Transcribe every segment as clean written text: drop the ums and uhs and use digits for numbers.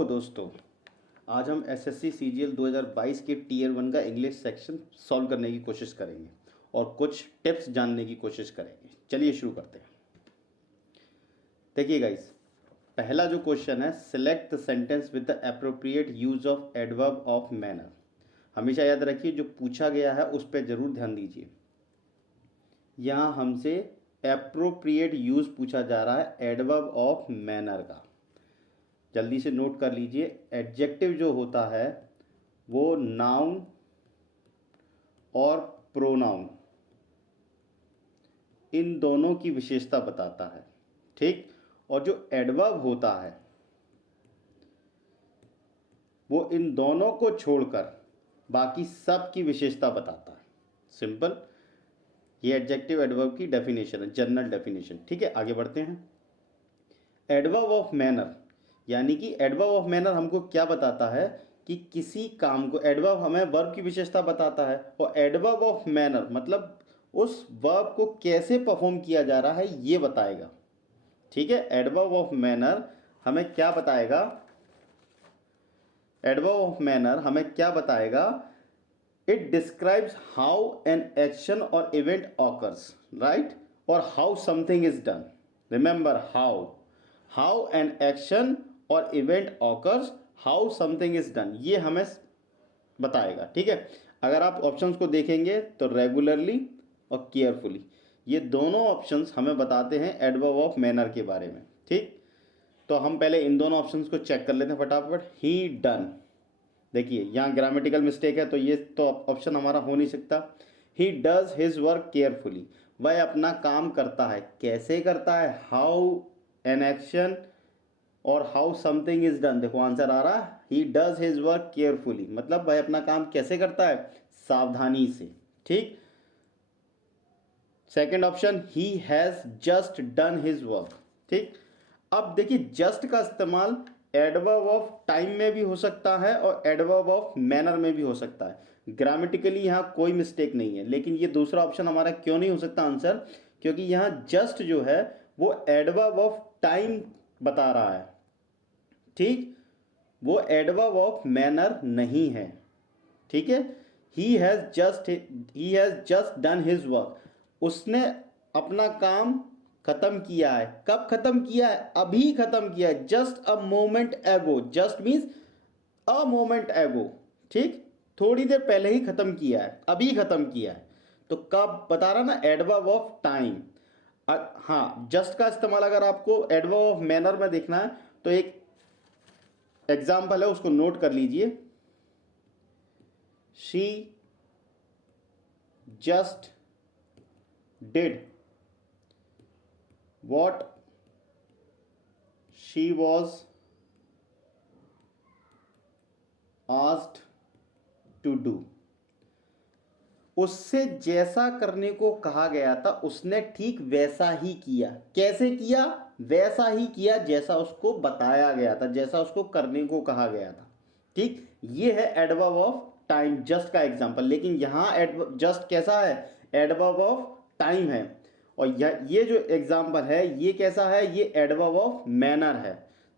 Hello दोस्तों, आज हम एसएससी सीजीएल 2022 के टीयर 1 का इंग्लिश सेक्शन सॉल्व करने की कोशिश करेंगे और कुछ टिप्स जानने की कोशिश करेंगे। चलिए शुरू करते हैं। देखिए गाइस, पहला जो क्वेश्चन है, select the sentence with the appropriate use of adverb of manner. हमेशा याद रखिए, जो पूछा गया है उस पर जरूर ध्यान दीजिए। यहाँ हमसे एप्रोप्रिएट यूज पूछा जा रहा है एडवर्ब ऑफ मैनर का। जल्दी से नोट कर लीजिए, एडजेक्टिव जो होता है वो नाउन और प्रोनाउन इन दोनों की विशेषता बताता है, ठीक। और जो एडवर्ब होता है वो इन दोनों को छोड़कर बाकी सब की विशेषता बताता है। सिंपल, ये एडजेक्टिव एडवर्ब की डेफिनेशन है, जनरल डेफिनेशन। ठीक है, आगे बढ़ते हैं। एडवर्ब ऑफ मैनर, यानी कि एडवर्ब ऑफ मैनर हमको क्या बताता है कि किसी काम को, एडवर्ब हमें वर्ब की विशेषता बताता है और एडवर्ब ऑफ मैनर मतलब उस वर्ब को कैसे परफॉर्म किया जा रहा है ये बताएगा। ठीक है, एडवर्ब ऑफ मैनर हमें क्या बताएगा? एडवर्ब ऑफ मैनर हमें क्या बताएगा? It describes how an action और इवेंट ऑकर्स, राइट, और how something is done. Remember, how an action और event occurs, how something is done, ये हमें बताएगा। ठीक है, अगर आप ऑप्शंस को देखेंगे तो रेगुलरली और केयरफुली, ये दोनों ऑप्शंस हमें बताते हैं एडवर्ब ऑफ मैनर के बारे में। ठीक, तो हम पहले इन दोनों ऑप्शंस को चेक कर लेते हैं फटाफट। ही डन, देखिए यहाँ ग्रामेटिकल मिस्टेक है तो ये तो ऑप्शन हमारा हो नहीं सकता। He does his work carefully, वह अपना काम करता है, कैसे करता है? हाउ एन एक्शन और हाउ समथिंग इज डन। देखो आंसर आ रहा है, he does his work carefully, मतलब वह अपना काम कैसे करता है? सावधानी से। ठीक, second option, he has just done his work. ठीक, अब देखिए जस्ट का इस्तेमाल एडवर्ब ऑफ टाइम में भी हो सकता है और एडवर्ब ऑफ मैनर में भी हो सकता है। ग्रामेटिकली यहाँ कोई मिस्टेक नहीं है, लेकिन ये दूसरा ऑप्शन हमारा क्यों नहीं हो सकता आंसर? क्योंकि यहाँ जस्ट जो है वो एडवर्ब ऑफ टाइम बता रहा है, ठीक, वो एडवर्ब ऑफ मैनर नहीं है। ठीक है, he has just done his work, उसने अपना काम खत्म किया है। कब खत्म किया है? अभी खत्म किया है, जस्ट अ मोमेंट एगो। जस्ट मीन्स अ मोमेंट एगो, ठीक, थोड़ी देर पहले ही खत्म किया है, अभी खत्म किया है। तो कब बता रहा ना, एडवर्ब ऑफ टाइम। हाँ, जस्ट का इस्तेमाल अगर आपको एडवर्ब ऑफ मैनर में देखना है तो एक एग्जाम्पल है, उसको नोट कर लीजिए। She just did what she was asked to do, उससे जैसा करने को कहा गया था उसने ठीक वैसा ही किया। कैसे किया? वैसा ही किया जैसा उसको बताया गया था, जैसा उसको करने को कहा गया था। ठीक, ये है एडवर्ब ऑफ टाइम, जस्ट का एग्जांपल। लेकिन यहां जस्ट कैसा है? एडवर्ब ऑफ टाइम है। और ये जो एग्जाम्पल है ये कैसा है? ये एडवर्ब ऑफ मैनर है,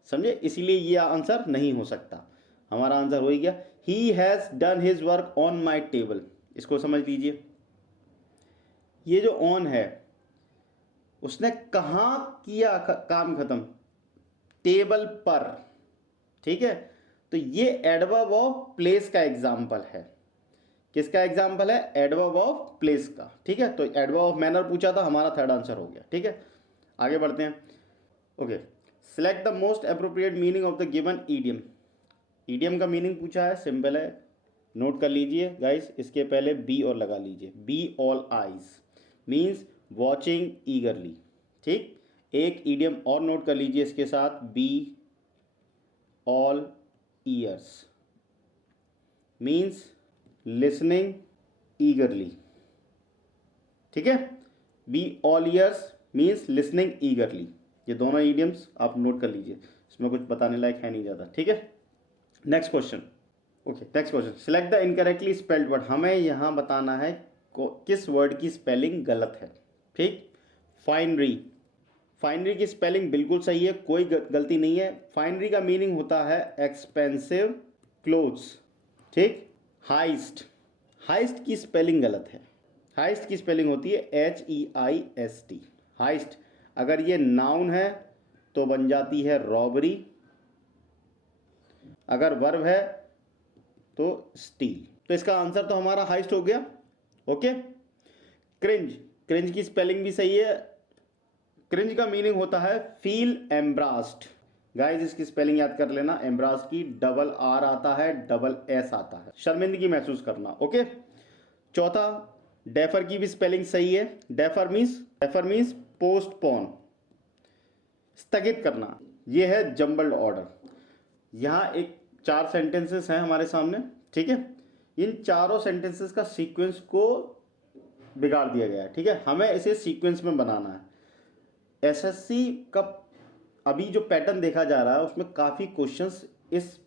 समझे? इसीलिए ये आंसर नहीं हो सकता। हमारा आंसर हो ही गया, he has done his work on my table. इसको समझ लीजिए, ये जो ऑन है उसने कहाँ किया काम खत्म? टेबल पर। ठीक है, तो ये एडवर्ब ऑफ प्लेस का एग्जाम्पल है। किसका एग्जाम्पल है? एडवर्ब ऑफ प्लेस का। ठीक है, तो एडवर्ब ऑफ मैनर पूछा था, हमारा थर्ड आंसर हो गया। ठीक है, आगे बढ़ते हैं। Okay, select the most appropriate meaning of the given idiom. Idiom का मीनिंग पूछा है, सिंपल है, नोट कर लीजिए गाइस। इसके पहले बी और लगा लीजिए। Be all eyes means watching ईगरली। ठीक, एक ईडियम और नोट कर लीजिए इसके साथ, be all years means listening ईगरली। ठीक है, be all years means listening ईगरली। ये दोनों ईडियम्स आप नोट कर लीजिए, इसमें कुछ बताने लायक है नहीं ज़्यादा। ठीक है, next question. Okay, next question, select the incorrectly spelled word. हमें यहाँ बताना है किस वर्ड की स्पेलिंग गलत है। ठीक, फाइनरी, फाइनरी की स्पेलिंग बिल्कुल सही है, कोई गलती नहीं है। फाइनरी का मीनिंग होता है एक्सपेंसिव क्लोथ्स, ठीक। हाइस्ट, हाइस्ट की स्पेलिंग गलत है। हाइस्ट की स्पेलिंग होती है HEIST, हाइस्ट। अगर ये नाउन है तो बन जाती है रॉबरी, अगर वर्ब है तो स्टील। तो इसका आंसर तो हमारा हाइस्ट हो गया। ओके। क्रिंज, क्रिंज की स्पेलिंग भी सही है। क्रिंज का मीनिंग होता है फील एम्ब्रास्ड। गाइस इसकी स्पेलिंग याद कर लेना, एम्ब्रास्ड की डबल R आता है, डबल S आता है, शर्मिंदगी महसूस करना। ओके। चौथा, डेफर की भी स्पेलिंग सही है। डेफर मीन्स पोस्टपोन, स्थगित करना। यह है जंबल्ड ऑर्डर। यहाँ एक 4 सेंटेंसेस हैं हमारे सामने, ठीक है। इन चारों सेंटेंसेस का सीक्वेंस को बिगाड़ दिया गया है, ठीक है। हमें इसे सीक्वेंस में बनाना है। एसएससी का अभी जो पैटर्न देखा जा रहा है उसमें काफ़ी क्वेश्चंस इस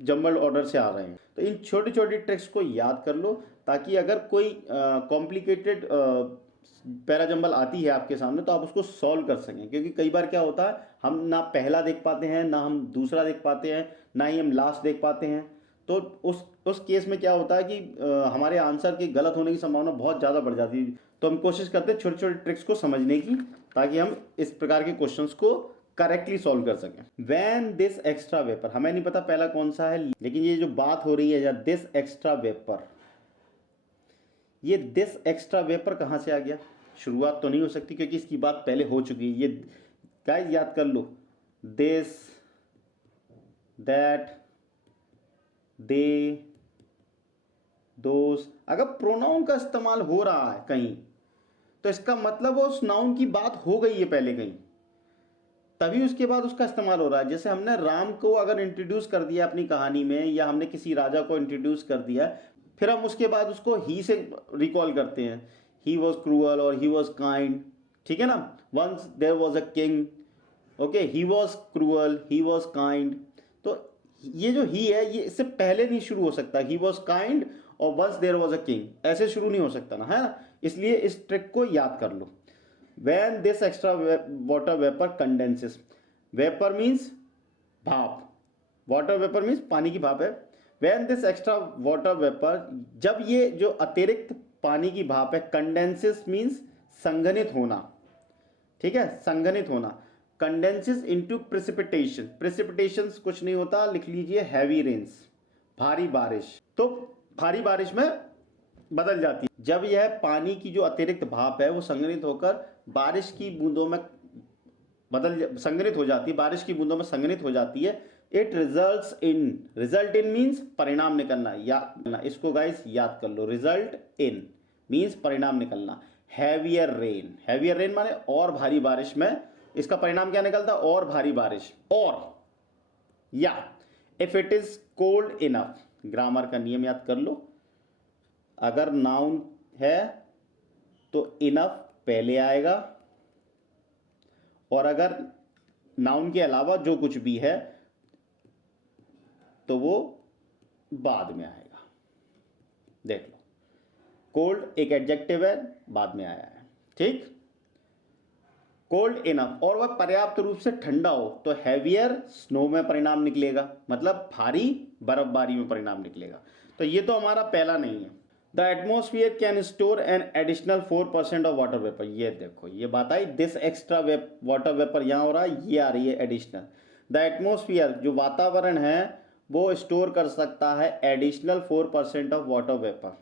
जंबल्ड ऑर्डर से आ रहे हैं। तो इन छोटी छोटी ट्रिक्स को याद कर लो, ताकि अगर कोई कॉम्प्लिकेटेड पैराजंबल आती है आपके सामने तो आप उसको सॉल्व कर सकें। क्योंकि कई बार क्या होता है, हम ना पहला देख पाते हैं, ना हम दूसरा देख पाते हैं, ना ही हम लास्ट देख पाते हैं। तो उस केस में क्या होता है कि हमारे आंसर के गलत होने की संभावना बहुत ज़्यादा बढ़ जाती है। तो हम कोशिश करते हैं छोटे छोटे ट्रिक्स को समझने की, ताकि हम इस प्रकार के क्वेश्चंस को करेक्टली सॉल्व कर सकें। वैन दिस एक्स्ट्रा वेपर, हमें नहीं पता पहला कौन सा है, लेकिन ये जो बात हो रही है या दिस एक्स्ट्रा वेपर, ये दिस एक्स्ट्रा वेपर कहाँ से आ गया? शुरुआत तो नहीं हो सकती क्योंकि इसकी बात पहले हो चुकी है। ये गाइस याद कर लो, दिस, दैट, दे, दोस। अगर प्रोनाउन का इस्तेमाल हो रहा है कहीं तो इसका मतलब उस नाउन की बात हो गई है पहले कहीं, तभी उसके बाद उसका इस्तेमाल हो रहा है। जैसे हमने राम को अगर इंट्रोड्यूस कर दिया अपनी कहानी में, या हमने किसी राजा को इंट्रोड्यूस कर दिया, फिर हम उसके बाद उसको ही से रिकॉल करते हैं। ही वॉज क्रूअल और ही वॉज काइंड, ठीक है ना। Once there was a king, okay, he was cruel, he was kind. तो ये जो ही है ये इससे पहले नहीं शुरू हो सकता। ही वॉज काइंड और once there was a king, ऐसे शुरू नहीं हो सकता ना, है ना। इसलिए इस ट्रिक को याद कर लो। When this extra water vapor condenses, vapor means भाप, water vapor means पानी की भाप है। When this extra water vapor, जब ये जो अतिरिक्त पानी की भाप है, condenses means संघनित होना, ठीक है, संघनित होना। condenses into precipitation, precipitations कुछ नहीं होता, लिख लीजिए heavy rains, भारी बारिश। तो भारी बारिश में बदल जाती है जब यह पानी की जो अतिरिक्त भाप है वो संघनित होकर बारिश की बूंदों में संघनित हो जाती है, बारिश की बूंदों में संघनित हो जाती है। It results in, result in means परिणाम निकलना, या इसको गाइस याद कर लो। रिजल्ट इन मीन्स परिणाम निकलना। हैवियर रेन, हैवियर रेन माने और भारी बारिश में इसका परिणाम क्या निकलता है? और भारी बारिश। और या if it is cold enough, grammar का नियम याद कर लो, अगर नाउन है तो इनफ पहले आएगा, और अगर नाउन के अलावा जो कुछ भी है तो वो बाद में आएगा। देख लो, कोल्ड एक एडजेक्टिव है, बाद में आया है, ठीक। कोल्ड इनफ, और वह पर्याप्त रूप से ठंडा हो तो हैवियर स्नो में परिणाम निकलेगा, मतलब भारी बर्फबारी में परिणाम निकलेगा। तो ये तो हमारा पहला नहीं है। The atmosphere can store an additional 4% of water vapour. ये देखो, ये बात आई, दिस एक्स्ट्रा वाटर वेपर यहाँ हो रहा है, ये आ रही है एडिशनल। द एटमोसफियर जो वातावरण है वो स्टोर कर सकता है एडिशनल 4% ऑफ वाटर वेपर,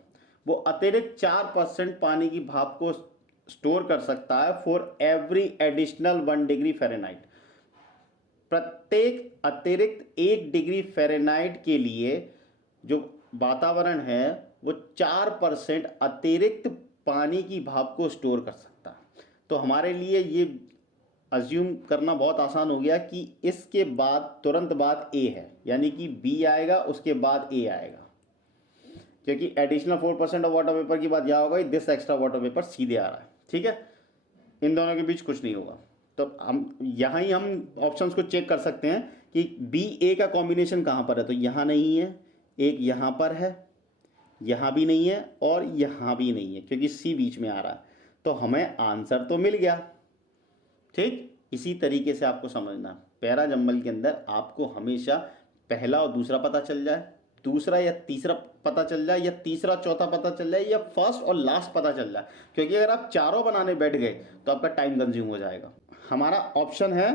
वो अतिरिक्त 4% पानी की भाप को स्टोर कर सकता है। For every additional 1 degree Fahrenheit, प्रत्येक अतिरिक्त 1 डिग्री फ़ारेनहाइट के लिए जो वातावरण है वो 4% अतिरिक्त पानी की भाप को स्टोर कर सकता है। तो हमारे लिए ये अज्यूम करना बहुत आसान हो गया कि इसके बाद तुरंत बाद ए है, यानी कि बी आएगा उसके बाद ए आएगा, क्योंकि एडिशनल 4% ऑफ वाटर वेपर की बात यहाँ हो गई, दिस एक्स्ट्रा वाटर वेपर सीधे आ रहा है, ठीक है। इन दोनों के बीच कुछ नहीं होगा। तो हम यहाँ ही हम ऑप्शंस को चेक कर सकते हैं कि बी ए का कॉम्बिनेशन कहाँ पर है। तो यहाँ नहीं है, एक यहाँ पर है, यहाँ भी नहीं है और यहाँ भी नहीं है, क्योंकि सी बीच में आ रहा है। तो हमें आंसर तो मिल गया, ठीक। इसी तरीके से आपको समझना है। पैरा जंबल के अंदर आपको हमेशा पहला और दूसरा पता चल जाए, दूसरा या तीसरा पता चल जाए, या तीसरा चौथा पता चल जाए, या फर्स्ट और लास्ट पता चल जाए, क्योंकि अगर आप चारों बनाने बैठ गए तो आपका टाइम कंज्यूम हो जाएगा। हमारा ऑप्शन है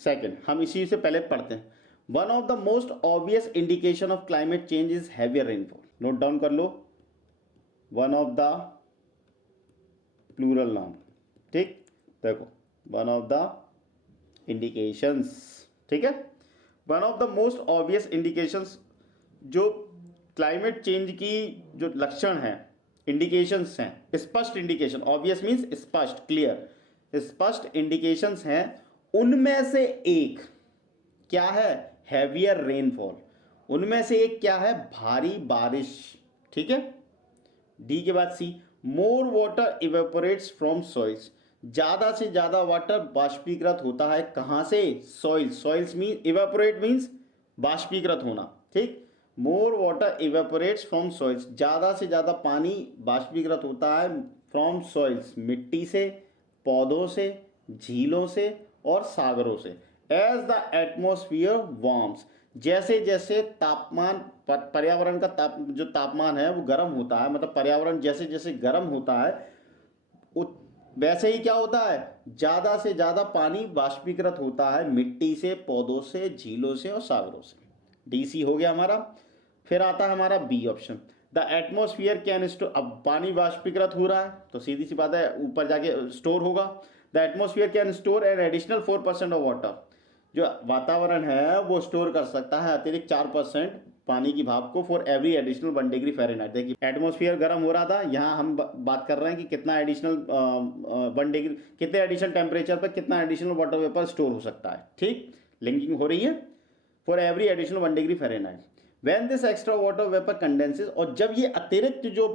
सेकंड, हम इसी से पहले पढ़ते हैं। One of the most obvious indication of climate change is heavier rainfall. Note down कर लो, one of the plural noun, ठीक, देखो वन ऑफ द इंडिकेशंस, ठीक है। One of the most obvious indications, जो क्लाइमेट चेंज की जो लक्षण हैं, इंडिकेशंस हैं, स्पष्ट इंडिकेशन, ऑब्वियस मीन्स स्पष्ट, क्लियर, स्पष्ट इंडिकेशंस हैं, उनमें से एक क्या है, हैवियर रेनफॉल। उनमें से एक क्या है, भारी बारिश, ठीक है। डी के बाद C, more water evaporates from soils. ज्यादा से ज्यादा वाटर बाष्पीकृत होता है कहां से, soils. Soils mean evaporate means बाष्पीकृत होना, ठीक। More water evaporates from soils, ज्यादा से ज्यादा पानी बाष्पीकृत होता है फ्रॉम सॉइल्स, मिट्टी से, पौधों से, झीलों से और सागरों से। एज द एटमोस्फियर वार्म्स, जैसे जैसे तापमान, पर्यावरण का जो तापमान है वो गर्म होता है, मतलब पर्यावरण जैसे जैसे गर्म होता है वैसे ही क्या होता है, ज्यादा से ज्यादा पानी बाष्पीकृत होता है मिट्टी से, पौधों से, झीलों से और सागरों से। डीसी हो गया हमारा। फिर आता है हमारा B option, the atmosphere can store. अब पानी बाष्पीकृत हो रहा है तो सीधी सी बात है ऊपर जाके स्टोर होगा। The atmosphere can store an additional 4% of water, जो वातावरण है वो स्टोर कर सकता है अतिरिक्त 4% पानी की भाप को for every additional 1 degree Fahrenheit. देखिए एटमोस्फियर गर्म हो रहा था, यहाँ हम बात कर रहे हैं कि कितना एडिशनल 1 डिग्री, कितने एडिशनल टेम्परेचर पर कितना एडिशनल वाटर वेपर स्टोर हो सकता है, ठीक, लिंकिंग हो रही है, for every additional 1 degree Fahrenheit. When this extra water vapour condenses, और जब ये अतिरिक्त जो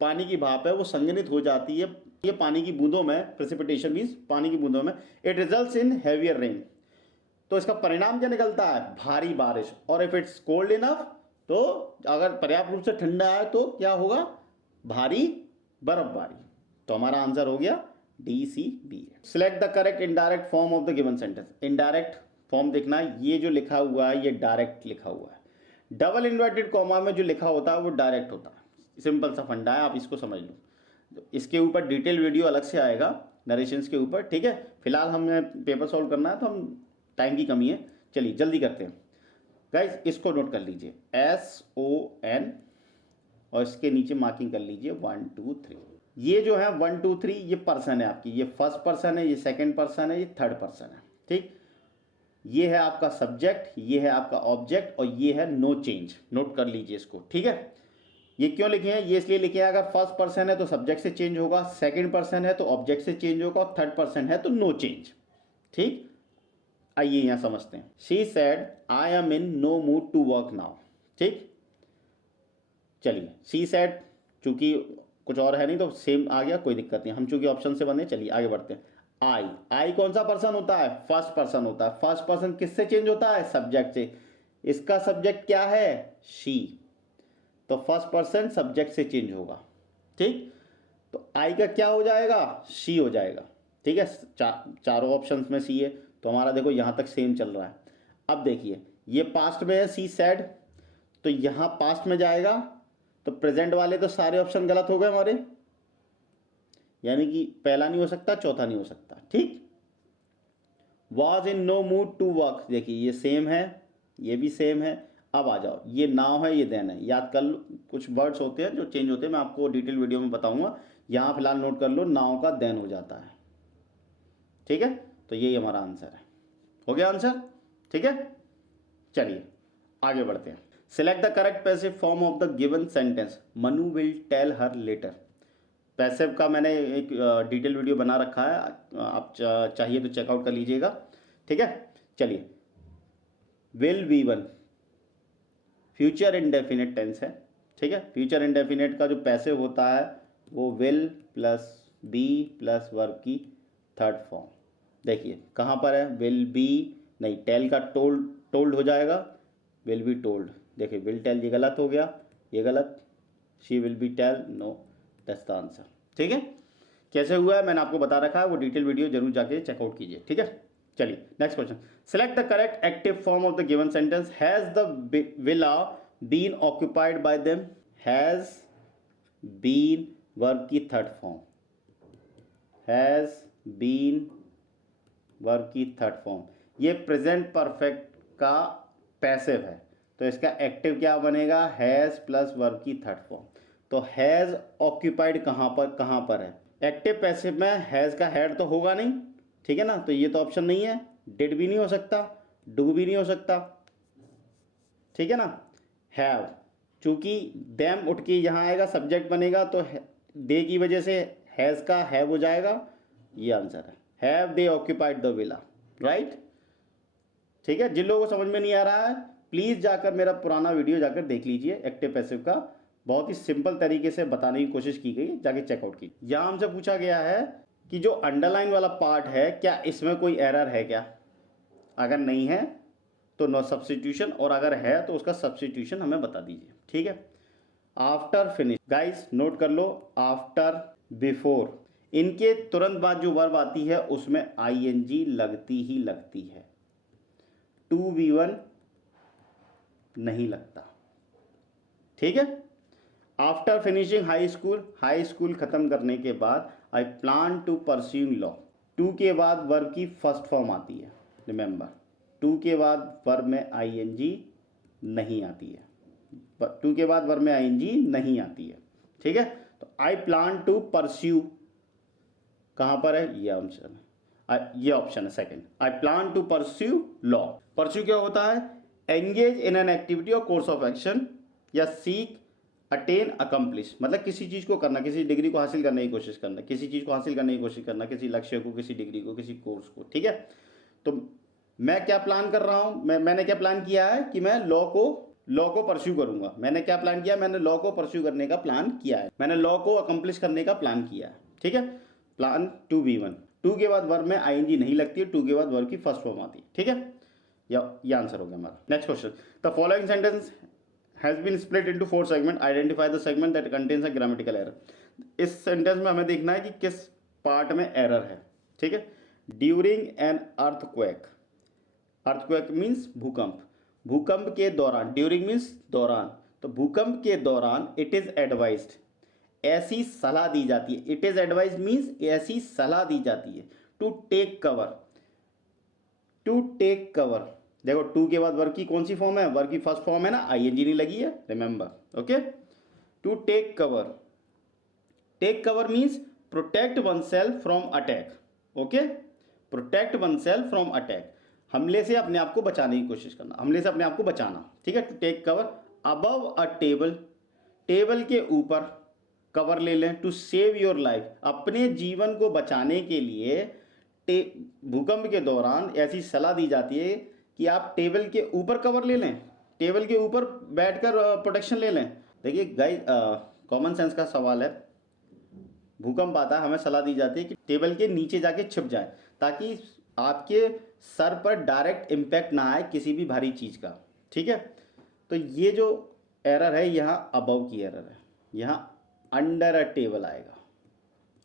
पानी की भाप है वो संघनित हो जाती है ये पानी की बूंदों में, प्रेसिपिटेशन मीन्स पानी की बूंदों में, it results in heavier rain. तो इसका परिणाम क्या निकलता है, भारी बारिश। और इफ इट्स कोल्ड इनफ, तो अगर पर्याप्त रूप से ठंडा है तो क्या होगा, भारी बर्फबारी। तो हमारा आंसर हो गया D C B. Select the correct indirect form of the given sentence. Indirect form देखना, ये जो लिखा हुआ है ये डायरेक्ट लिखा हुआ है, डबल इन्वर्टेड कॉमा में जो लिखा होता है वो डायरेक्ट होता है। सिंपल सा फंडा है, आप इसको समझ लो। इसके ऊपर डिटेल वीडियो अलग से आएगा नरेशंस के ऊपर, ठीक है। फिलहाल हमें पेपर सॉल्व करना है तो हम, टाइम की कमी है, चलिए जल्दी करते हैं गाइज। इसको नोट कर लीजिए SON और इसके नीचे मार्किंग कर लीजिए 1 2 3। ये जो है 1 2 3 ये पर्सन है आपकी, ये फर्स्ट पर्सन है, ये सेकंड पर्सन है, ये थर्ड पर्सन है, ठीक। ये है आपका सब्जेक्ट, ये है आपका ऑब्जेक्ट और ये है नो चेंज। नोट कर लीजिए इसको, ठीक है। ये क्यों लिखे हैं, ये इसलिए लिखे हैं अगर फर्स्ट पर्सन है तो सब्जेक्ट से चेंज होगा, सेकंड पर्सन है तो ऑब्जेक्ट से चेंज होगा और थर्ड पर्सन है तो नो चेंज, ठीक। आइए यहां समझते हैं। She said I am in no mood to work now, ठीक। चलिए शी सेड, चूंकि कुछ और है नहीं तो सेम आ गया, कोई दिक्कत नहीं, हम चूंकि ऑप्शन से बने, चलिए आगे बढ़ते हैं। आई कौन सा पर्सन होता है, फर्स्ट पर्सन होता है। फर्स्ट पर्सन किससे चेंज होता है, सब्जेक्ट से। इसका सब्जेक्ट क्या है, शी, तो फर्स्ट पर्सन सब्जेक्ट से चेंज होगा, ठीक। तो आई का क्या हो जाएगा, शी हो जाएगा, ठीक है। चारों ऑप्शंस में सी है तो हमारा देखो यहां तक सेम चल रहा है। अब देखिए ये पास्ट में है, सी सेड, तो यहां पास्ट में जाएगा तो प्रेजेंट वाले तो सारे ऑप्शन गलत हो गए हमारे, यानी कि पहला नहीं हो सकता, चौथा नहीं हो सकता, ठीक। Was in no mood to work, देखिए ये सेम है, ये भी सेम है। अब आ जाओ, ये नाउ है, ये देन है, याद कर लो, कुछ वर्ड्स होते हैं जो चेंज होते हैं, मैं आपको डिटेल वीडियो में बताऊंगा। यहां फिलहाल नोट कर लो, नाउ का देन हो जाता है, ठीक है। तो यही हमारा आंसर है, हो गया आंसर, ठीक है। चलिए आगे बढ़ते हैं। Select the correct passive form of the given sentence, Manu will tell her letter. Passive का मैंने एक डिटेल वीडियो बना रखा है, आप चाहिए तो चेकआउट कर लीजिएगा, ठीक है। चलिए, will V1 future indefinite tense है, ठीक है। फ्यूचर इंडेफिनिट का जो पैसिव होता है वो will plus be plus verb की थर्ड फॉर्म। देखिए कहाँ पर है, विल बी नहीं, टेल का टोल्ड हो जाएगा, विल बी टोल्ड। देखिए विल टेल ये गलत हो गया, ये गलत, she will be tell, no, that's the answer, ठीक है। कैसे हुआ है मैंने आपको बता रखा है, वो डिटेल वीडियो जरूर जाके चेकआउट कीजिए, ठीक है। चलिए next question, select the correct active form of the given sentence, has the villa been occupied by them, has been verb की third form, has been verb की थर्ड फॉर्म, ये present perfect का passive है, तो इसका active क्या बनेगा, has plus verb की थर्ड फॉर्म। तो हैज ऑक्यूपाइड कहाँ पर है, एक्टिव पैसिव में हैज का हेड तो होगा नहीं, ठीक है ना, तो ये तो ऑप्शन नहीं है, डिड भी नहीं हो सकता, डू भी नहीं हो सकता, ठीक है ना। हैव, चूंकि देम उठ के यहाँ आएगा सब्जेक्ट बनेगा, तो दे की वजह से हैज का हैव हो जाएगा, ये आंसर है, have they occupied the villa, right. ठीक है, जिन लोगों को समझ में नहीं आ रहा है प्लीज जाकर मेरा पुराना वीडियो जाकर देख लीजिए, एक्टिव पैसिव का बहुत ही सिंपल तरीके से बताने की कोशिश की गई, जाके चेकआउट की। यहाँ हमसे पूछा गया है कि जो अंडरलाइन वाला पार्ट है क्या इसमें कोई एरर है क्या, अगर नहीं है तो नो सब्स्टिट्यूशन, और अगर है तो उसका सब्स्टिट्यूशन हमें बता दीजिए, ठीक है। आफ्टर फिनिश, गाइस नोट कर लो, आफ्टर, बिफोर, इनके तुरंत बाद जो वर्ब आती है उसमें आईएनजी लगती ही लगती है, टू V1 नहीं लगता, ठीक है। After finishing high school, high school खत्म करने के बाद I plan to pursue law, to के बाद वर्ब की फर्स्ट फॉर्म आती है, रिमेंबर टू के बाद वर्ब में आईएनजी नहीं आती है, टू के बाद वर्ब में आईएनजी नहीं आती है, ठीक है। तो आई प्लान टू परस्यू कहां पर है, ये ऑप्शन है, ये ऑप्शन है second, I plan to pursue law. Pursue क्या होता है, एंगेज इन एन एक्टिविटी और कोर्स ऑफ एक्शन, या सीक, अटेन, अकम्प्लिश, मतलब किसी चीज को करना, किसी डिग्री को हासिल करने की कोशिश करना, किसी चीज को हासिल करने की कोशिश करना, किसी लक्ष्य को, किसी डिग्री को, किसी कोर्स को, ठीक है। तो मैं क्या प्लान कर रहा हूं, मैंने क्या प्लान किया है कि मैं लॉ को परस्यू करूंगा, मैंने क्या प्लान किया, मैंने लॉ को परस्यू करने का प्लान किया है, मैंने लॉ को अकम्प्लिश करने का प्लान किया है, ठीक है। प्लान टू V1, टू के बाद वर्ब में आईएनजी नहीं लगती है, टू के बाद वर्ब की फर्स्ट फॉर्म आती है, ठीक है। ये आंसर हो गया हमारा। Next question, the following sentence has been split into 4 segment, identify the segment that contains a grammatical error. इस सेंटेंस में हमें देखना है कि किस पार्ट में एरर है, ठीक है। During an earthquake, earthquake means भूकंप, भूकंप के दौरान, ड्यूरिंग मीन्स दौरान, तो भूकंप के दौरान इट इज एडवाइज्ड, ऐसी सलाह दी जाती है, इट इज एडवाइज मीन्स ऐसी सलाह दी जाती है, to take cover, to take cover, देखो टू के बाद वर्ब की कौन सी फॉर्म है, वर्ब की फर्स्ट फॉर्म है ना, आईएनजी नहीं लगी है, remember, okay. To take cover, take cover means protect oneself from attack, okay, protect oneself from attack, हमले से अपने आप को बचाने की कोशिश करना, हमले से अपने आप को बचाना, ठीक है। To take cover above a table, table के ऊपर कवर ले लें, टू सेव योर लाइफ, अपने जीवन को बचाने के लिए भूकंप के दौरान ऐसी सलाह दी जाती है कि आप टेबल के ऊपर कवर ले लें, टेबल के ऊपर बैठकर प्रोटेक्शन ले लें। देखिए गाइस, कॉमन सेंस का सवाल है, भूकंप आता है, हमें सलाह दी जाती है कि टेबल के नीचे जाके छिप जाए, ताकि आपके सर पर डायरेक्ट इम्पैक्ट ना आए किसी भी भारी चीज़ का, ठीक है। तो ये जो एरर है यहाँ अबव की एरर है, यहाँ अंडर अ टेबल आएगा,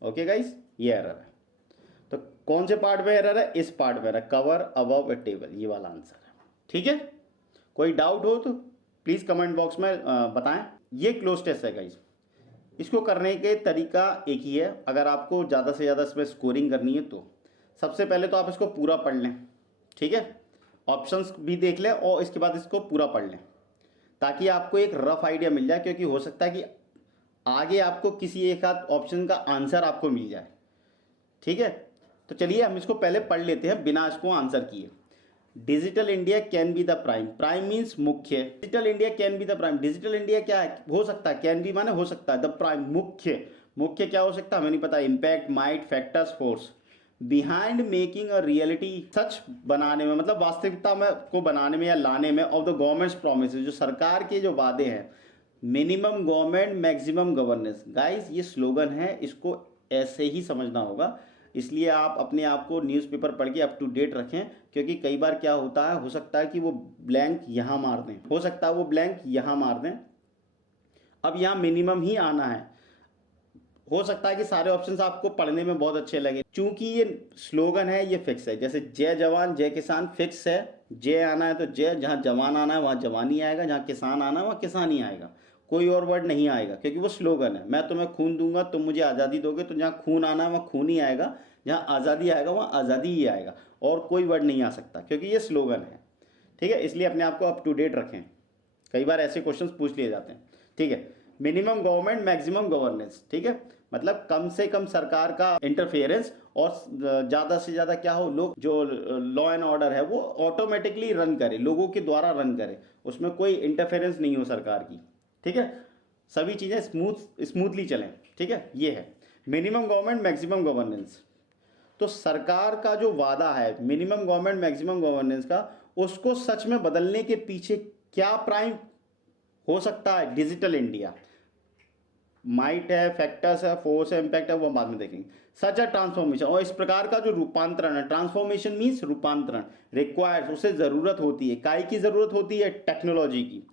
ओके गाइस, ये एरर है। तो कौन से पार्ट में एरर है, इस पार्ट में, कवर अबव अ टेबल, ये वाला आंसर है, ठीक है। कोई डाउट हो तो प्लीज कमेंट बॉक्स में बताएं। ये क्लोज टेस्ट है गाइस, इसको करने के तरीका एक ही है, अगर आपको ज़्यादा से ज़्यादा इसमें स्कोरिंग करनी है तो सबसे पहले तो आप इसको पूरा पढ़ लें, ठीक है, ऑप्शंस भी देख लें और इसके बाद इसको पूरा पढ़ लें, ताकि आपको एक रफ आइडिया मिल जाए, क्योंकि हो सकता है कि आगे आपको किसी एक आध ऑप्शन का आंसर आपको मिल जाए, ठीक है। तो चलिए हम इसको पहले पढ़ लेते हैं बिना इसको आंसर किए। Digital India can be the prime, prime means मुख्य, digital India can be the prime, digital India क्या है, हो सकता है, कैन बी माने हो सकता है, द प्राइम मुख्य, मुख्य क्या हो सकता है हमें नहीं पता, impact, might, factors, force, behind making a reality such, बनाने में मतलब वास्तविकता में को बनाने में या लाने में, ऑफ द गवर्नमेंट्स प्रोमिस, जो सरकार के जो वादे हैं, minimum government maximum governance, guys ये स्लोगन है, इसको ऐसे ही समझना होगा, इसलिए आप अपने आप को न्यूज़पेपर पढ़ के अप टू डेट रखें, क्योंकि कई बार क्या होता है, हो सकता है कि वो ब्लैंक यहाँ मार दें, हो सकता है वो ब्लैंक यहाँ मार दें, अब यहाँ मिनिमम ही आना है, हो सकता है कि सारे ऑप्शंस आपको पढ़ने में बहुत अच्छे लगे, क्योंकि ये स्लोगन है, ये फिक्स है। जैसे जय जवान जय किसान फिक्स है, जय आना है तो जय, जहाँ जवान आना है वहाँ जवानी आएगा, जहाँ किसान आना है वहाँ किसान ही आएगा, कोई और वर्ड नहीं आएगा, क्योंकि वो स्लोगन है। मैं तुम्हें खून दूंगा तुम मुझे आज़ादी दोगे, तो जहाँ खून आना है वहाँ खून ही आएगा, जहाँ आज़ादी आएगा वहाँ आज़ादी ही आएगा, और कोई वर्ड नहीं आ सकता, क्योंकि ये स्लोगन है। ठीक है, इसलिए अपने आप को अप टू डेट रखें, कई बार ऐसे क्वेश्चंस पूछ लिए जाते हैं। ठीक है, मिनिमम गवर्नमेंट मैक्सिमम गवर्नेंस। ठीक है, मतलब कम से कम सरकार का इंटरफेरेंस, और ज़्यादा से ज़्यादा क्या हो, लोग जो लॉ एंड ऑर्डर है वो ऑटोमेटिकली रन करे, लोगों के द्वारा रन करे, उसमें कोई इंटरफेरेंस नहीं हो सरकार की। ठीक है, सभी चीज़ें स्मूथली चलें। ठीक है, ये है मिनिमम गवर्नमेंट मैक्सिमम गवर्नेंस। तो सरकार का जो वादा है मिनिमम गवर्नमेंट मैक्सिमम गवर्नेंस का, उसको सच में बदलने के पीछे क्या प्राइम हो सकता है? Digital India. माइट है, फैक्टर्स है, फोर्स है, इम्पैक्ट है, वो बाद में देखेंगे। सच है ट्रांसफॉर्मेशन, और इस प्रकार का जो रूपांतरण है, ट्रांसफॉर्मेशन मीन्स रूपांतरण, रिक्वायर्स, उसे ज़रूरत होती है, काय की ज़रूरत होती है? टेक्नोलॉजी की।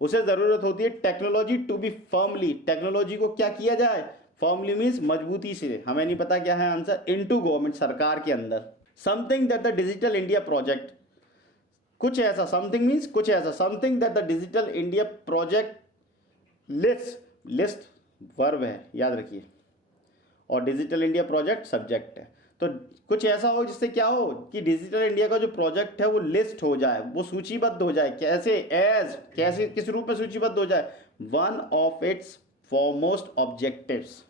उसे ज़रूरत होती है technology to be firmly, technology को क्या किया जाए? फर्मली मीन्स मजबूती से, हमें नहीं पता क्या है आंसर, इनटू गवर्नमेंट, सरकार के अंदर। Something that the digital India project, कुछ ऐसा, समथिंग मीन्स कुछ ऐसा, something that the digital India project list verb है, याद रखिए, और डिजिटल इंडिया प्रोजेक्ट सब्जेक्ट है। तो कुछ ऐसा हो जिससे क्या हो कि डिजिटल इंडिया का जो प्रोजेक्ट है वो लिस्ट हो जाए, वो सूचीबद्ध हो जाए। कैसे? कैसे, किस रूप में सूचीबद्ध हो जाए? One of its foremost objectives.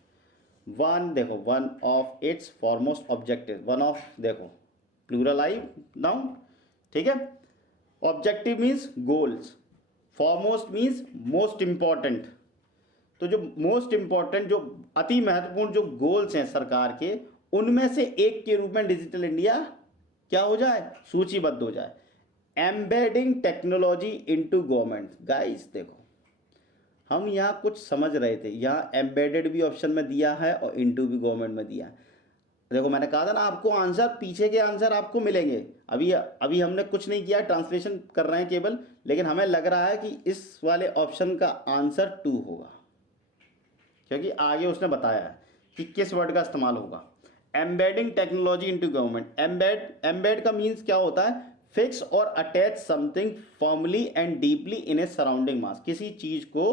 देखो, one of its foremost objective, one of, देखो प्लूरल आई नाउन। ठीक है, objective means goals, foremost means most important. तो जो मोस्ट इंपॉर्टेंट, जो अति महत्वपूर्ण जो गोल्स हैं सरकार के, उनमें से एक के रूप में डिजिटल इंडिया क्या हो जाए? सूचीबद्ध हो जाए। Embedding technology into government. Guys देखो, हम यहाँ कुछ समझ रहे थे, यहाँ एम्बेडेड भी ऑप्शन में दिया है और इनटू भी गवर्नमेंट में दिया है। देखो, मैंने कहा था ना आपको आंसर, पीछे के आंसर आपको मिलेंगे। अभी हमने कुछ नहीं किया, ट्रांसलेशन कर रहे हैं केवल, लेकिन हमें लग रहा है कि इस वाले ऑप्शन का आंसर 2 होगा, क्योंकि आगे उसने बताया है कि किस वर्ड का इस्तेमाल होगा। Embedding technology into government. Embed का मीन्स क्या होता है? फिक्स और attach something firmly and deeply in a surrounding mass, किसी चीज को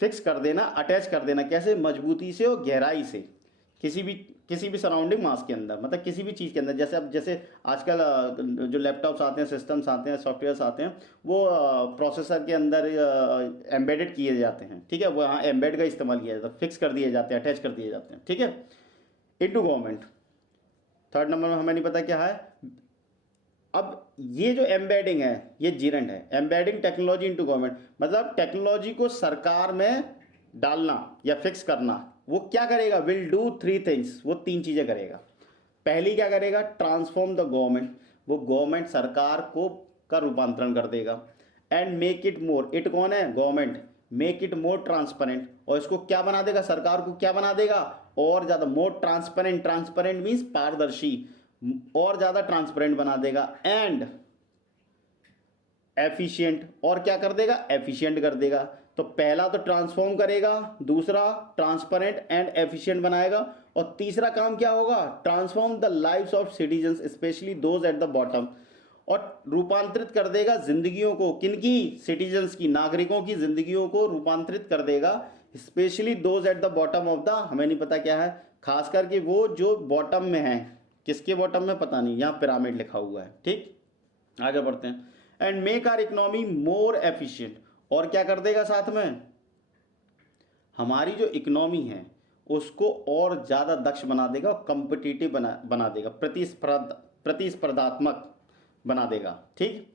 फिक्स कर देना, अटैच कर देना, कैसे? मजबूती से और गहराई से, किसी भी सराउंडिंग मास के अंदर, मतलब किसी भी चीज़ के अंदर। जैसे आजकल जो लैपटॉप्स आते हैं, सिस्टम्स आते हैं, सॉफ्टवेयर्स आते हैं, वो प्रोसेसर के अंदर एम्बेडेड किए जाते हैं। ठीक है, वो यहाँ एम्बेड का इस्तेमाल किया जाता है, फिक्स कर दिए जाते हैं, अटैच कर दिए जाते हैं। ठीक है, इनटू गवर्नमेंट। थर्ड नंबर में हमें नहीं पता क्या है। अब ये जो एम्बेडिंग है ये जीरेंट है, एम्बेडिंग टेक्नोलॉजी इनटू गवर्नमेंट, मतलब टेक्नोलॉजी को सरकार में डालना या फिक्स करना। वो क्या करेगा? विल डू 3 थिंग्स, वो 3 चीजें करेगा। पहली क्या करेगा? ट्रांसफॉर्म द गवर्नमेंट, वो गवर्नमेंट सरकार को का रूपांतरण कर देगा। And make it more, it कौन है? Government. Make it more transparent, और इसको क्या बना देगा? सरकार को क्या बना देगा? और ज्यादा, मोर ट्रांसपेरेंट, ट्रांसपेरेंट मीन्स पारदर्शी, और ज्यादा ट्रांसपेरेंट बना देगा। एंड एफिशिएंट, और क्या कर देगा? एफिशिएंट कर देगा। तो पहला तो ट्रांसफॉर्म करेगा, दूसरा ट्रांसपेरेंट एंड एफिशिएंट बनाएगा, और तीसरा काम क्या होगा? Transform the lives of citizens specially those at the bottom, और रूपांतरित कर देगा जिंदगियों को, किनकी? सिटीजन्स की, नागरिकों की जिंदगियों को रूपांतरित कर देगा। Specially those at the bottom of the, हमें नहीं पता क्या है, खास करके वो जो बॉटम में है। किसके बॉटम में पता नहीं, यहाँ पिरामिड लिखा हुआ है। ठीक, आगे बढ़ते हैं। And make our economy more efficient, और क्या कर देगा साथ में? हमारी जो इकोनॉमी है उसको और ज़्यादा दक्ष बना देगा, और कम्पिटिटिव बना देगा, प्रतिस्पर्धात्मक बना देगा। ठीक,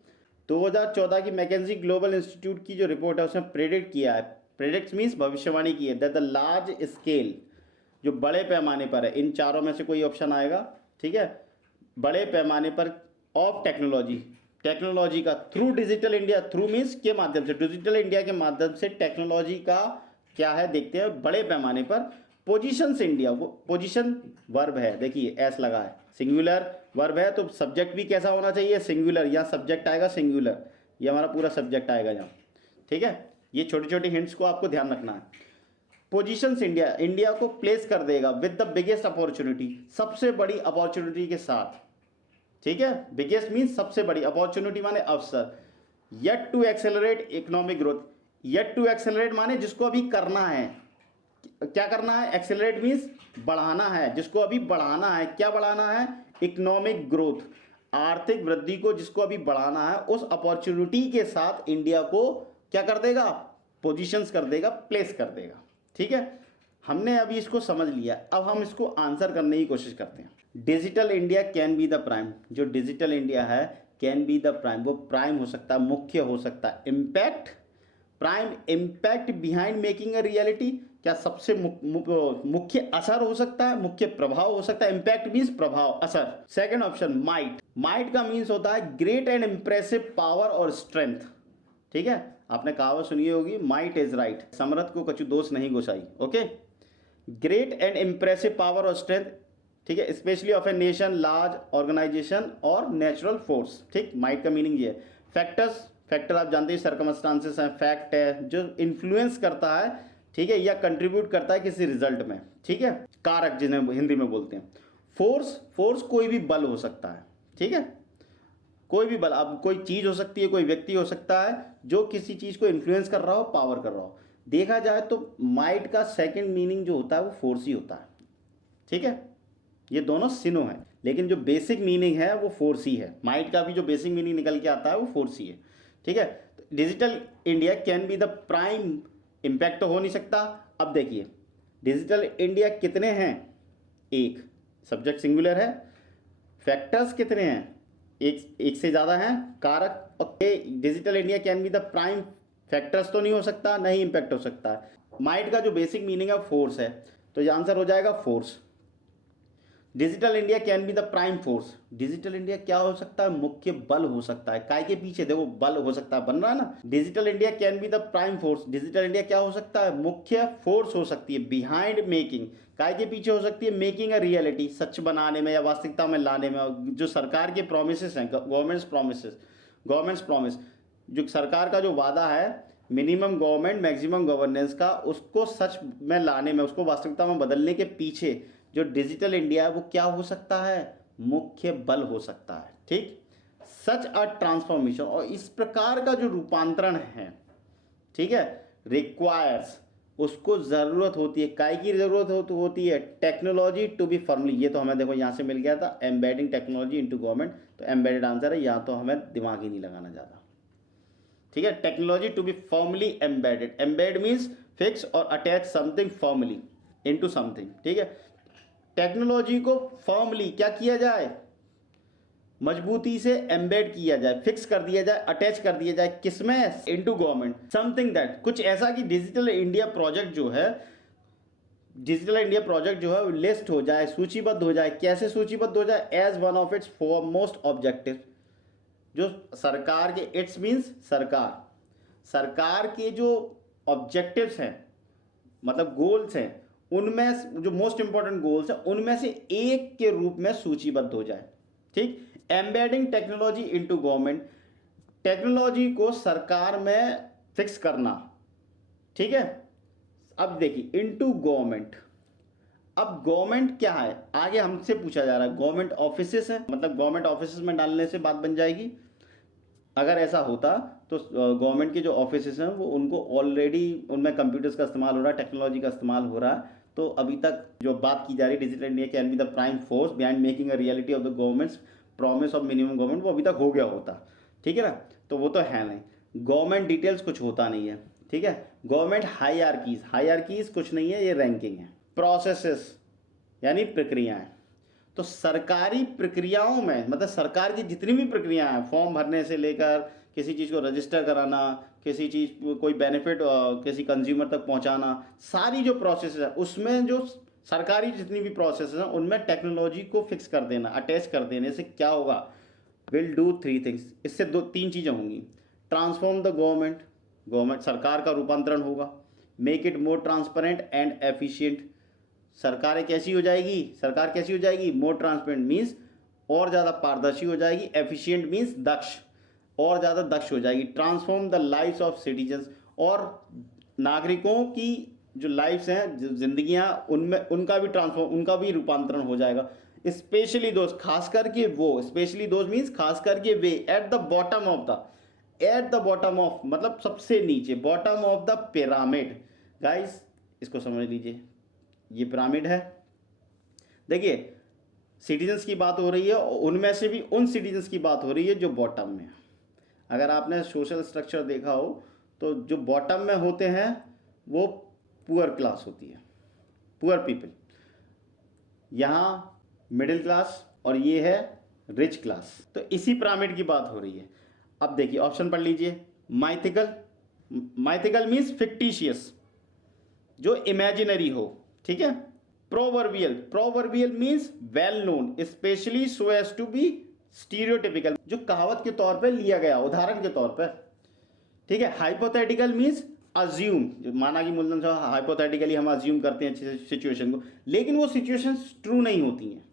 2014 की मैकेंजी ग्लोबल इंस्टीट्यूट की जो रिपोर्ट है उसमें प्रेडिक्ट किया है, प्रेडिक्ट मीन्स भविष्यवाणी की है, दैट द लार्ज स्केल, जो बड़े पैमाने पर है, इन चारों में से कोई ऑप्शन आएगा। ठीक है, बड़े पैमाने पर ऑफ टेक्नोलॉजी का through digital India, through means के माध्यम से, डिजिटल इंडिया के माध्यम से टेक्नोलॉजी का क्या है देखते हैं, बड़े पैमाने पर। पोजीशंस इंडिया, वो पोजीशन वर्ब है, देखिए एस लगा है, सिंगुलर वर्ब है, तो सब्जेक्ट भी कैसा होना चाहिए? सिंगुलर, यहाँ सब्जेक्ट आएगा सिंगुलर, ये हमारा पूरा सब्जेक्ट आएगा यहाँ। ठीक है, ये छोटी छोटी हिंट्स को आपको ध्यान रखना है। पोजीशंस इंडिया को प्लेस कर देगा विद द बिगेस्ट अपॉर्चुनिटी, सबसे बड़ी अपॉर्चुनिटी के साथ, ठीक है। बिगेस्ट मीन्स सबसे बड़ी, अपॉर्चुनिटी माने अवसर। Yet to accelerate economic growth, yet to accelerate माने जिसको अभी करना है। क्या करना है? एक्सेलरेट मीन्स बढ़ाना है, जिसको अभी बढ़ाना है। क्या बढ़ाना है? इकोनॉमिक ग्रोथ, आर्थिक वृद्धि को जिसको अभी बढ़ाना है, उस अपॉर्चुनिटी के साथ इंडिया को क्या कर देगा? पोजीशंस कर देगा, प्लेस कर देगा, ठीक है। हमने अभी इसको समझ लिया, अब हम इसको आंसर करने की कोशिश करते हैं। Digital India can be the prime, जो डिजिटल इंडिया है कैन बी द प्राइम, वो प्राइम हो सकता है, मुख्य हो सकता है। Impact, prime impact behind making a reality, क्या सबसे मुख्य असर हो सकता है, मुख्य प्रभाव हो सकता है। इम्पैक्ट मीन्स प्रभाव, असर। सेकंड ऑप्शन माइट, माइट का मीन्स होता है ग्रेट एंड इंप्रेसिव पावर और स्ट्रेंथ, ठीक है। आपने कहावत सुनी होगी, माइट इज राइट, समरथ को कछु दोष नहीं गोसाई, okay. Great and impressive power और स्ट्रेंथ, ठीक है, specially of a nation, large organization और नेचुरल फोर्स, ठीक। माइट का मीनिंग ये है। फैक्टर्स, फैक्टर आप जानते हैं सर्कमस्टांसेस हैं, फैक्ट है जो इन्फ्लुएंस करता है, ठीक है, या कंट्रीब्यूट करता है किसी रिजल्ट में, ठीक है। कारक जिन्हें हिंदी में बोलते हैं। फोर्स, फोर्स कोई भी बल हो सकता है, ठीक है, कोई भी बल। अब कोई चीज हो सकती है, कोई व्यक्ति हो सकता है जो किसी चीज को इन्फ्लुएंस कर रहा हो, पावर कर रहा हो। देखा जाए तो माइट का सेकंड मीनिंग जो होता है वो फोर्स ही होता है, ठीक है। ये दोनों सिनो है, लेकिन जो बेसिक मीनिंग है वो फोर्स ही है। माइट का भी जो बेसिक मीनिंग निकल के आता है वो फोर्स ही है, ठीक है। Digital India can be the prime, impact तो हो नहीं सकता। अब देखिए डिजिटल इंडिया कितने हैं? एक, सब्जेक्ट सिंगुलर है। फैक्टर्स कितने हैं? एक से ज़्यादा हैं कारक, okay. Digital India can be the prime, factors तो नहीं हो सकता, नहीं इम्पैक्ट हो सकता है। माइट का जो बेसिक मीनिंग है फोर्स है, तो ये आंसर हो जाएगा force. Digital India can be the prime force, digital India क्या हो सकता है? मुख्य बल हो सकता है। काय के पीछे देखो बल हो सकता है, बन रहा है ना। Digital India can be the prime force, digital India क्या हो सकता है? मुख्य फोर्स हो सकती है। बिहाइंड मेकिंग, काय के पीछे हो सकती है? मेकिंग अ रियलिटी, सच बनाने में या वास्तविकता में लाने में। जो सरकार के प्रोमिसेस हैं, गवर्नमेंट्स प्रॉमिस, जो सरकार का जो वादा है मिनिमम गवर्नमेंट मैक्सिमम गवर्नेंस का, उसको सच में लाने में, उसको वास्तविकता में बदलने के पीछे जो डिजिटल इंडिया है वो क्या हो सकता है? मुख्य बल हो सकता है, ठीक। सच अ ट्रांसफॉर्मेशन, और इस प्रकार का जो रूपांतरण है, ठीक है, रिक्वायर्स, उसको जरूरत होती है। काय की जरूरत होती है? टेक्नोलॉजी टू बी फर्मली, ये तो हमें देखो यहाँ से मिल गया था, एम्बेडिंग टेक्नोलॉजी इनटू गवर्नमेंट, तो एम्बेडेड आंसर है, यहाँ तो हमें दिमाग ही नहीं लगाना ज़्यादा, ठीक है। Technology to be firmly embedded, embed means fix और attach something firmly into something, ठीक है। टेक्नोलॉजी को फर्मली क्या किया जाए? मजबूती से एम्बेड किया जाए, फिक्स कर दिया जाए, अटैच कर दिया जाए, किसमें? इनटू गवर्नमेंट, समथिंग दैट, कुछ ऐसा कि डिजिटल इंडिया प्रोजेक्ट जो है, डिजिटल इंडिया प्रोजेक्ट जो है लिस्ट हो जाए, सूचीबद्ध हो जाए। कैसे सूचीबद्ध हो जाए? As one of its foremost objective, जो सरकार के, इट्स मीन्स सरकार के जो ऑब्जेक्टिव्स हैं, मतलब गोल्स हैं, उनमें जो मोस्ट इंपॉर्टेंट गोल्स हैं उनमें से एक के रूप में सूचीबद्ध हो जाए, ठीक। Embedding technology into government, technology को सरकार में फिक्स करना, ठीक है। अब देखिए इनटू गवर्नमेंट, अब गवर्नमेंट क्या है? आगे हमसे पूछा जा रहा है, गवर्नमेंट ऑफिसेस है, मतलब गवर्नमेंट ऑफिसेस में डालने से बात बन जाएगी। अगर ऐसा होता तो गवर्नमेंट के जो ऑफिसेस हैं वो, उनको ऑलरेडी उनमें कंप्यूटर्स का इस्तेमाल हो रहा है, टेक्नोलॉजी का इस्तेमाल हो रहा है। तो अभी तक जो बात की जा रही है digital India can be the prime force behind making a reality of the governments promise of minimum government, वो अभी तक हो गया होता, ठीक है ना। तो वो तो है नहीं। गवर्नमेंट डिटेल्स कुछ होता नहीं है, ठीक है। गवर्नमेंट हायरार्कीज कुछ नहीं है, ये रैंकिंग है। प्रोसेसेस यानी प्रक्रियाएं, तो सरकारी प्रक्रियाओं में, मतलब सरकार की जितनी भी प्रक्रियाएं हैं, फॉर्म भरने से लेकर किसी चीज़ को रजिस्टर कराना, किसी चीज़ कोई बेनिफिट किसी कंज्यूमर तक पहुंचाना, सारी जो प्रोसेस है उसमें जो सरकारी जितनी भी प्रोसेस हैं उनमें टेक्नोलॉजी को फिक्स कर देना, अटैच कर देने से क्या होगा? विल डू थ्री थिंग्स, इससे तीन चीज़ें होंगी। ट्रांसफॉर्म द गवर्नमेंट सरकार का रूपांतरण होगा। Make it more transparent and efficient, सरकार कैसी हो जाएगी? मोर ट्रांसपेरेंट मीन्स और ज़्यादा पारदर्शी हो जाएगी। एफिशिएंट मीन्स दक्ष, और ज़्यादा दक्ष हो जाएगी। Transform the lives of citizens, और नागरिकों की जो लाइफ्स हैं, जो जिंदगियां, उनमें उनका भी रूपांतरण हो जाएगा। स्पेशली दोस्त, खास करके वो, स्पेशली दोस्त मीन्स खास करके वे, एट द बॉटम ऑफ मतलब सबसे नीचे, bottom of the pyramid. Guys इसको समझ लीजिए, ये पिरामिड है। देखिए सिटीजन्स की बात हो रही है, उनमें से भी उन सिटीजन्स की बात हो रही है जो बॉटम में है। अगर आपने सोशल स्ट्रक्चर देखा हो तो जो बॉटम में होते हैं वो पुअर क्लास होती है, पुअर पीपल। यहाँ मिडिल क्लास और ये है रिच क्लास। तो इसी पिरामिड की बात हो रही है। अब देखिए ऑप्शन पढ़ लीजिए। माइथिकल मीन्स फिक्टिशियस, जो इमेजिनरी हो, ठीक है। Proverbial means well known, especially so as to be stereotypical, जो कहावत के तौर पे लिया गया, उदाहरण के तौर पे, ठीक है। हाइपोथेटिकल मीन्स अज्यूम, माना कि मुल्लन साहब हाइपोथेटिकली हम अज्यूम करते हैं सिचुएशन को, लेकिन वो सिचुएशंस ट्रू नहीं होती हैं।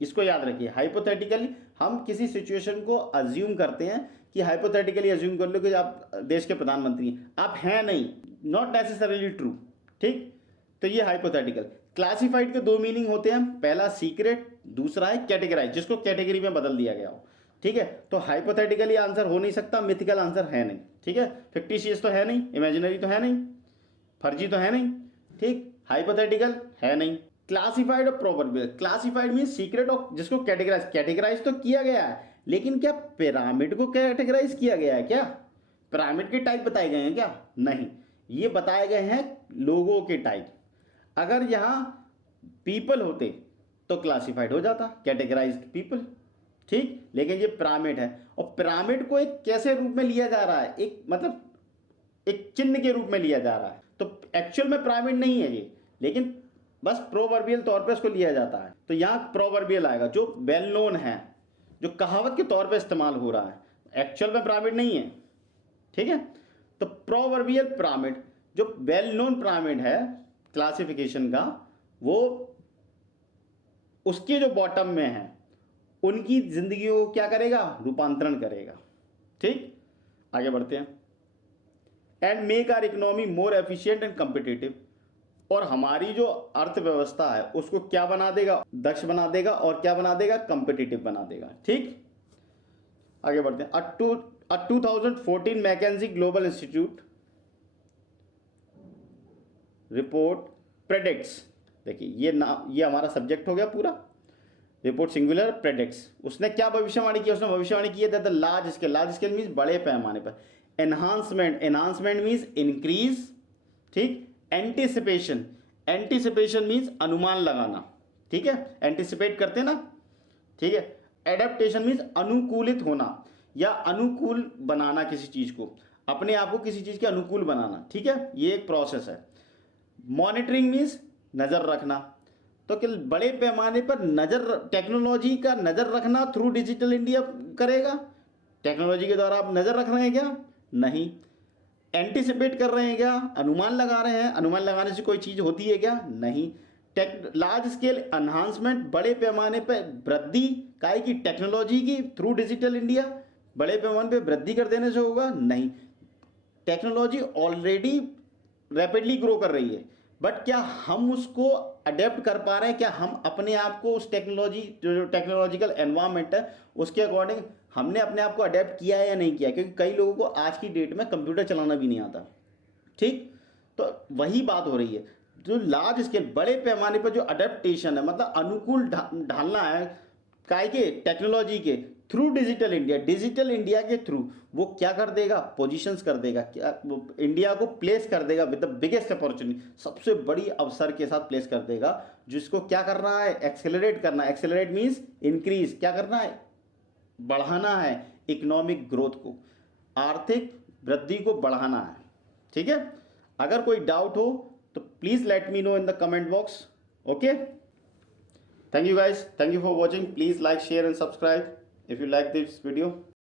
इसको याद रखिए, हाइपोथेटिकली हम किसी सिचुएशन को अज्यूम करते हैं कि हाइपोथेटिकली अज्यूम कर लो कि आप देश के प्रधानमंत्री हैं, आप हैं नहीं, नॉट नेसेसरीली ट्रू, ठीक। तो ये हाइपोथेटिकल। क्लासिफाइड के दो मीनिंग होते हैं, पहला सीक्रेट, दूसरा है कैटेगराइज, जिसको कैटेगरी में बदल दिया गया हो, ठीक है। तो हाइपोथेटिकली आंसर हो नहीं सकता, मिथिकल आंसर है नहीं, ठीक है। फिक्टिशियस तो है नहीं, इमेजिनरी तो है नहीं, फर्जी तो है नहीं, ठीक। हाइपोथेटिकल है नहीं। क्लासिफाइड और प्रोवर्बियल। क्लासिफाइड मीन सीक्रेट और जिसको कैटेगराइज तो किया गया है, लेकिन क्या पिरामिड को कैटेगराइज किया गया है? क्या पिरामिड के टाइप बताए गए हैं? क्या नहीं, ये बताए गए हैं लोगों के टाइप। अगर यहाँ पीपल होते तो क्लासिफाइड हो जाता, कैटेगराइज्ड पीपल, ठीक। लेकिन ये पिरामिड है, और पिरामिड को एक कैसे रूप में लिया जा रहा है, एक मतलब एक चिन्ह के रूप में लिया जा रहा है। तो एक्चुअल में पिरामिड नहीं है ये, लेकिन बस प्रोवर्बियल तौर पे इसको लिया जाता है। तो यहाँ प्रोवर्बियल आएगा, जो वेल नोन है, जो कहावत के तौर पे इस्तेमाल हो रहा है, एक्चुअल में पिरामिड नहीं है, ठीक है। तो प्रोवर्बियल पिरामिड, जो वेल नोन पिरामिड है क्लासिफिकेशन का, वो उसके जो बॉटम में है उनकी जिंदगी को क्या करेगा? रूपांतरण करेगा, ठीक। आगे बढ़ते हैं। And make our economy more efficient and competitive, और हमारी जो अर्थव्यवस्था है उसको क्या बना देगा? दक्ष बना देगा, और क्या बना देगा? कॉम्पिटिटिव बना देगा, ठीक। आगे बढ़ते हैं। 2014 McKinsey Global Institute report predicts, देखिए ये हमारा सब्जेक्ट हो गया पूरा। रिपोर्ट सिंगुलर, प्रेडिक्ट्स, उसने क्या भविष्यवाणी की? उसने भविष्यवाणी की है लार्ज स्केल मीन्स बड़े पैमाने पर। एनहांसमेंट मीन्स इंक्रीज, ठीक। एंटिसिपेशन मीन्स अनुमान लगाना, ठीक है, एंटिसिपेट करते ना, ठीक है। एडेप्टेशन मीन्स अनुकूलित होना या अनुकूल बनाना, किसी चीज को, अपने आप को किसी चीज के अनुकूल बनाना, ठीक है, ये एक प्रोसेस है। मॉनिटरिंग मीन्स नजर रखना, तो कि बड़े पैमाने पर टेक्नोलॉजी का नजर रखना थ्रू डिजिटल इंडिया करेगा। टेक्नोलॉजी के द्वारा आप नजर रख रहे हैं क्या? नहीं। एंटिसिपेट कर रहे हैं क्या? अनुमान लगा रहे हैं। अनुमान लगाने से कोई चीज होती है क्या? नहीं। लार्ज स्केल एनहांसमेंट, बड़े पैमाने पर वृद्धि काय की? टेक्नोलॉजी की, थ्रू डिजिटल इंडिया, बड़े पैमाने पर वृद्धि कर देने से होगा? नहीं। टेक्नोलॉजी ऑलरेडी रैपिडली ग्रो कर रही है, बट क्या हम उसको अडेप्ट कर पा रहे हैं? क्या हम अपने आप को उस टेक्नोलॉजी, जो टेक्नोलॉजिकल एनवायरनमेंट है उसके अकॉर्डिंग हमने अपने आप को अडेप्ट किया है या नहीं किया? क्योंकि कई लोगों को आज की डेट में कंप्यूटर चलाना भी नहीं आता, ठीक। तो वही बात हो रही है, जो लार्ज स्केल, बड़े पैमाने पर जो अडेप्टेशन है, मतलब अनुकूल ढालना है काय के? टेक्नोलॉजी के थ्रू डिजिटल इंडिया के थ्रू वो क्या कर देगा? पोजीशंस कर देगा, क्या वो इंडिया को प्लेस कर देगा विद द बिगेस्ट अपॉर्चुनिटी, सबसे बड़ी अवसर के साथ प्लेस कर देगा, जिसको क्या करना है? एक्सेलरेट करना है। एक्सेलरेट मीन्स इंक्रीज, क्या करना है? बढ़ाना है इकोनॉमिक ग्रोथ को, आर्थिक वृद्धि को बढ़ाना है, ठीक है। अगर कोई डाउट हो तो please let me know in the comment box, okay. Thank you guys, thank you for watching. Please like, share and subscribe if you like this video.